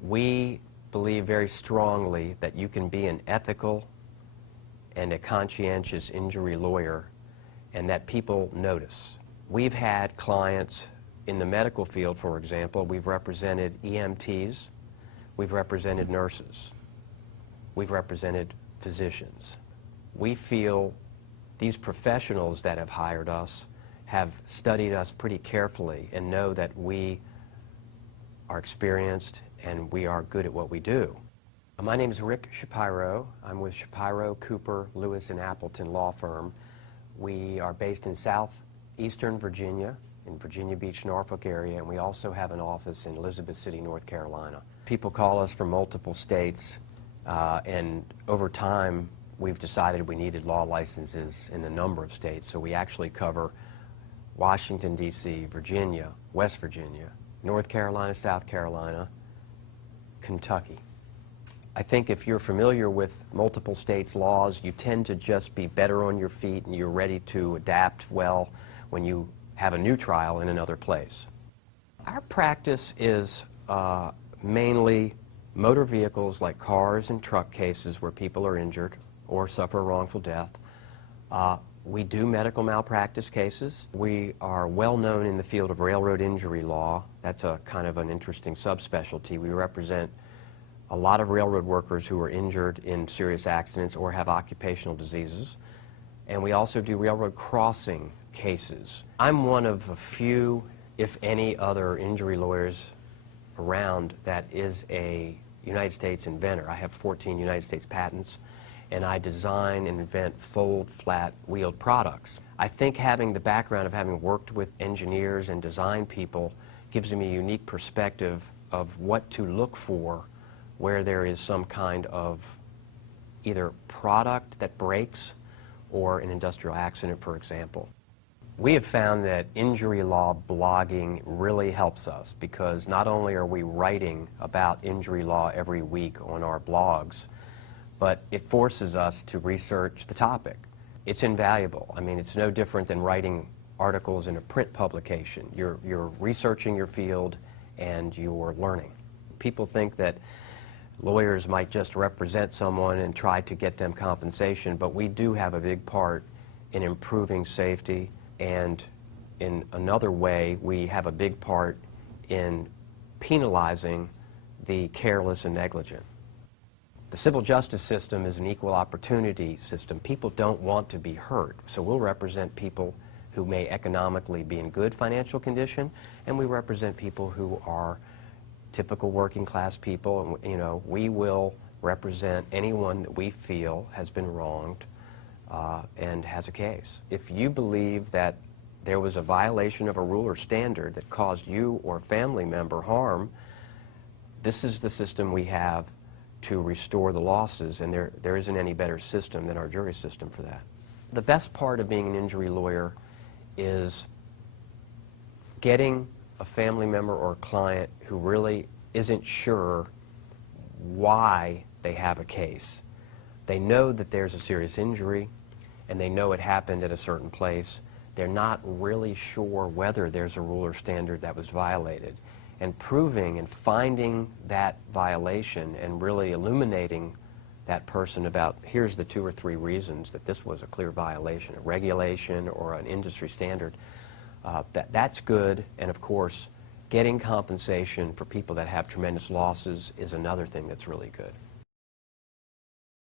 We believe very strongly that you can be an ethical and a conscientious injury lawyer and that people notice. We've had clients in the medical field, for example. We've represented EMTs, we've represented nurses, we've represented physicians. We feel these professionals that have hired us have studied us pretty carefully and know that we are experienced and we are good at what we do. My name is Rick Shapiro. I'm with Shapiro, Cooper, Lewis & Appleton Law Firm. We are based in southeastern Virginia, in Virginia Beach, Norfolk area, and we also have an office in Elizabeth City, North Carolina. People call us from multiple states, and over time we've decided we needed law licenses in a number of states, so we actually cover Washington, D.C., Virginia, West Virginia, North Carolina, South Carolina, Kentucky. I think if you're familiar with multiple states' laws, you tend to just be better on your feet and you're ready to adapt well when you have a new trial in another place. Our practice is mainly motor vehicles like cars and truck cases where people are injured or suffer a wrongful death. We do medical malpractice cases. We are well known in the field of railroad injury law. That's a kind of an interesting subspecialty. We represent a lot of railroad workers who are injured in serious accidents or have occupational diseases. And we also do railroad crossing cases. I'm one of a few, if any, other injury lawyers around that is a United States inventor. I have 14 United States patents, and I design and invent fold, flat, wheeled products. I think having the background of having worked with engineers and design people gives me a unique perspective of what to look for where there is some kind of either product that breaks or an industrial accident, for example. We have found that injury law blogging really helps us because not only are we writing about injury law every week on our blogs, but it forces us to research the topic. It's invaluable. I mean, it's no different than writing articles in a print publication. You're researching your field and you're learning. People think that lawyers might just represent someone and try to get them compensation, but we do have a big part in improving safety, and in another way, we have a big part in penalizing the careless and negligent. The civil justice system is an equal opportunity system. People don't want to be hurt, so we'll represent people who may economically be in good financial condition, and we represent people who are typical working class people, and we will represent anyone that we feel has been wronged and has a case. If you believe that there was a violation of a rule or standard that caused you or a family member harm, this is the system we have to restore the losses, and there isn't any better system than our jury system for that. The best part of being an injury lawyer is getting a family member or a client who really isn't sure why they have a case. They know that there's a serious injury and they know it happened at a certain place. They're not really sure whether there's a rule or standard that was violated. And proving and finding that violation and really illuminating that person about here's the 2 or 3 reasons that this was a clear violation, a regulation or an industry standard, that's good. And of course, getting compensation for people that have tremendous losses is another thing that's really good.